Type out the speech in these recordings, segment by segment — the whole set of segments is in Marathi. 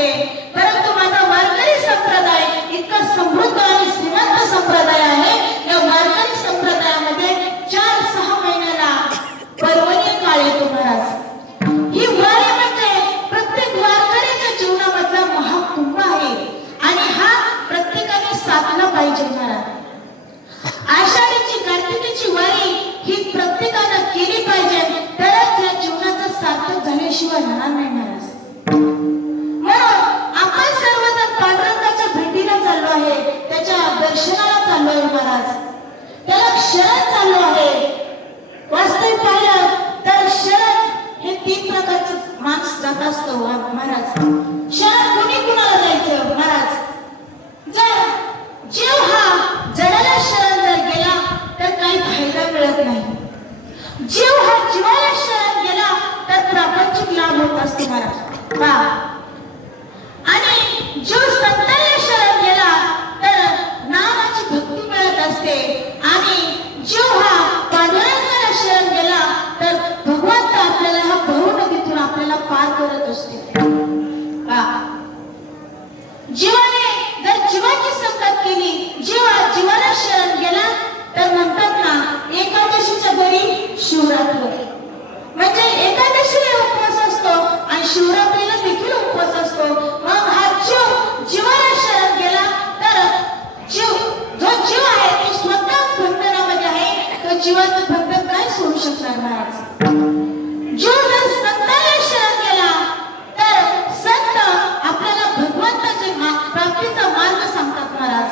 असते, परंतु माझा वारकरी संप्रदाय इतका समृद्ध आणि श्रीमंत संप्रदाय आहे. या वारकरी संप्रदायामध्ये 4-6 महिन्याला पर्वणी काळ येतो महाराज. ही वारी म्हणजे प्रत्येक वारकऱ्याच्या जीवनामधला महाकुंभ आहे आणि हा प्रत्येकाने साधला पाहिजे महाराज. आषाढीची कार्तिकीची वारी ही प्रत्येकानं केली पाहिजे, तरच या जीवनाचा सार्थक झाल्याशिवाय राहणार नाही महाराज. म्हणून आपण सर्वजण पांडुरंगाच्या भेटीला चाललो आहे, त्याच्या दर्शनाला चाललो आहे महाराज. त्याला शरण चाललो आहे. वास्तविक पाहिलं तर शरण हे 3 प्रकारचं माणूस जात असतो महाराज. शरण कोणी कुणाला जायचं महाराज? जर जीव हा जडाला शरण जर गेला तर काही फायदा मिळत नाही. जीव हा जीवाला शरण गेला तर प्रापंचिक लाभ होत असतो महाराज. आणि जीव संतांना शरण गेला तर नामाची भक्ती मिळत असते आणि जीव हा पांडुरंगाला शरण गेला तर भगवंत आपल्याला हा बहु नदीतून आपल्याला पार करत असते. जीवाने जर जीवाची संगत केली, जीवाला शरण गेला तर म्हणतात ना, एकादशीच्या घरी शिवरात्री. म्हणजे एकादशीला उपवास असतो आणि शिवरात्रीला देखील उपवास असतो. मग हा जीवाला शरण गेला तर जो जीव आहे तो स्वतः बंधनामध्ये आहे. तो जीवाचं बंधन काय सोडू शकणार महाराज? जीव जर संतांना शरण गेला तर संत आपल्याला भगवंताचे प्राप्तीचा मार्ग सांगतात महाराज.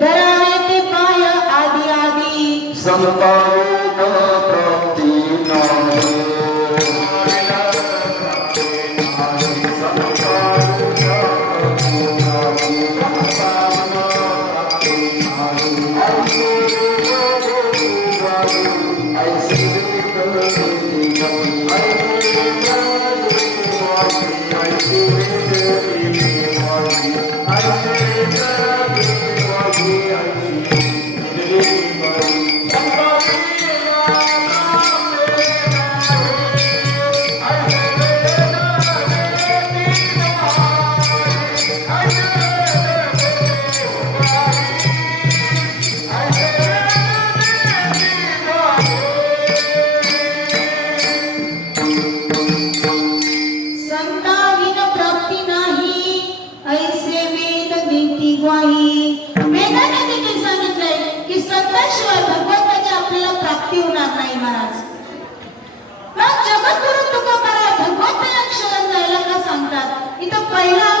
धरावे ते पाय आधी आधी संतांना प्राप्ती नाही. शिवाय भगवंताची आपल्याला प्राप्ती होणार नाही महाराज. मग जगद्गुरु तुकोबाराय भगवंताला शरण जायला का सांगतात? इथं पहिला